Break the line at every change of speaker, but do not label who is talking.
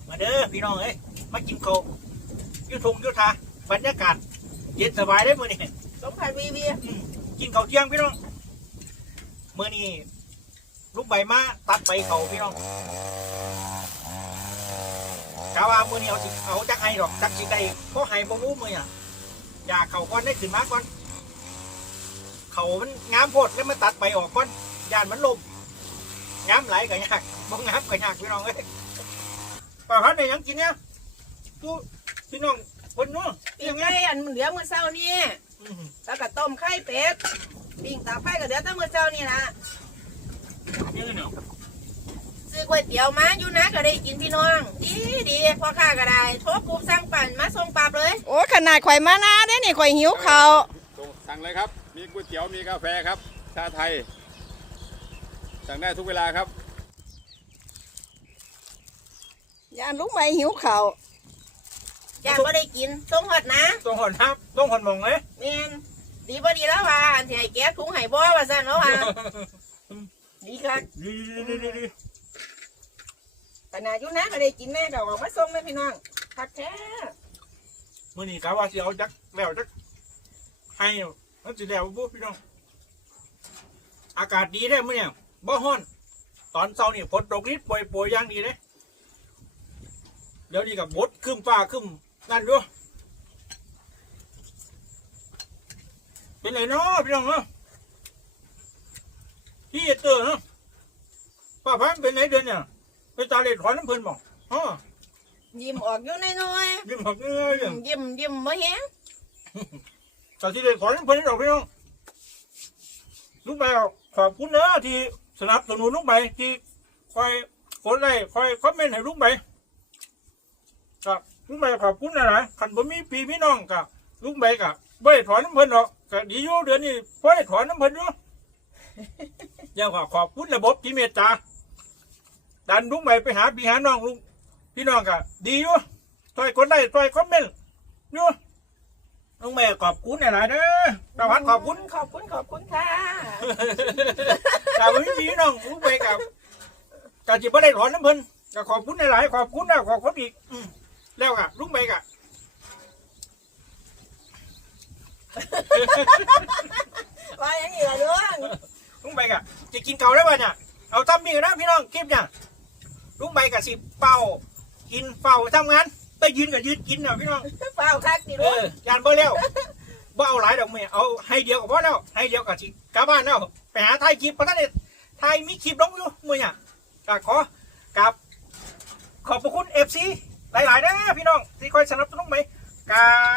มาเด้อพี่น้องเอ้ยมากินข้าวยุทงยุทธาบรรยากาศเย็นสบายได้มื้อนี้
สมผัสวี
กินข้าวเที่ยงพี่น้องมื้อนี้ลูกใบมาตัดใบเขาพี่น้องกะว่ามื้อนี้เอาจักไห้ดอกจักสิได้เพราะไห้บ่รู้มื้อน่ะอยากเขาก่อนได้ขึ้นมาก่อนเขามันงามโพดแล้วมันตัดใบออกก่อนย่านมันลมงามไหลก็ยากบ่งามก็ยากพี่น้องเอ้ยป้าพัดได้ยังกินเนี่ยตู้พี่น้องคนนู้น
ปิ้งไก่อันเหลือมื้อเช้านี่แล้วก็ต้มไข่เป็ดปิ้งตาไผ่ก็เหลือแต่มื้อเช้านี่ล่ะซื้อก๋วยเตี๋ยวมาอยู่นะก็ได้กินพี่น้องดีพ่อค้าก็ได้โทรปุ๊บสั่งปั่นมาส่งปรับเลย
โอ้ขนาดข่อยมานาได้นี่ข่อยหิวข้าว
สั่งเลยครับมีก๋วยเตี๋ยวมีกาแฟครับชาไทยสั่งได้ทุกเวลาครับ
ยานลุงใบหิวข้าว
ย่านบ่ได้กินส่งฮอดนะ
ส่งหอนครับส่งหอนมองเลย
แม่นดีบ่ดีแล้วว่าอันสิให้แกะถุงให้บ่ว่าซั่นแล้วว่าดีครับ
ดี
ขนาดอยู่นะก็ได้กินแม่ก็ออกมาส่งเลยพี่น้องคักแท้
มื้อนี้กะว่าสิเอาจักแล้วจักให้มันสิแล้วบ่พี่น้องอากาศดีได้มื้อเนี่ยบ่ฮ้อนตอนเช้านี่ฝนตกนิดโปรยๆอย่างดีเลยเดี๋ยวนี้กับบดขึ้นฟ้าขึ้นนั่นด้วยเป็นไรเนาะพี่น้องเนาะพี่เตอร์เนาะป้าพันเป็นไหนเดือนเนี่ยไปตาเล็ดถอนน้ำเพลินบอกอ๋อ
ยิ้มออกอยู่น้อย
ยิ้มหักเงย
ยิ้มบ่แฮง
ตาที่เล็ดถอนน้ำเพลินเราพี่น้องลูกใบขอบคุณเนอะที่สนับสนุนลูกใบที่คอยกดไลค์คอยคอมเมนต์ให้ลูกใบกับลุงใบขอบคุณนะนะขันบ่มีพี่มีน้องกับลุงใบกับบ่ได้ถอนน้ำเพิ่นหรอกก็ดีอยู่เดือนนี้บ่ได้ถอนน้ำเพิ่นอยู่ยังขอบคุณระบบที่เมตตาดันลุงใบไปหาพี่หาน้องลุงพี่น้องกับดีอยู่ช่วยกดไลค์ช่วยคอมเมนต์อยู่ลุงใบขอบคุณหลายๆเด้อตาพันขอบคุณ
ค่ะ
แต่บ่มีพี่น้องลุงใบกับสิบ่ได้ถอนน้ำเพิ่นก็ขอบคุณหลายๆขอบคุณนะขอบคุณอีกแล้วกะลุงใบกะ
ว่าอย่างนี้ล่ะ
ลุงใบกะจะกินเก่าได้ป่ะเนี่ยเอาทำมีกันนะพี่น้องคลิปเนี่ยลุงใบกะสิเป่ากินเป่าทำงานไปยืนกับยืนกินน่ะพี่น้อง
เป่าคักดิลูก
ยานบ่แล้วบ่เอาหลายดอกเมียเอาให้เดียวก็พอแล้วให้เดียวกับสิกลับบ้านแล้วไปหาไทยคลิปเพราะท่านไทยมีคลิปลงอยู่มื้อเนี่ยก็ขอกับขอบพระคุณ FC หลายๆนะพี่น้องที่คอยสนับสนุนไหมกับ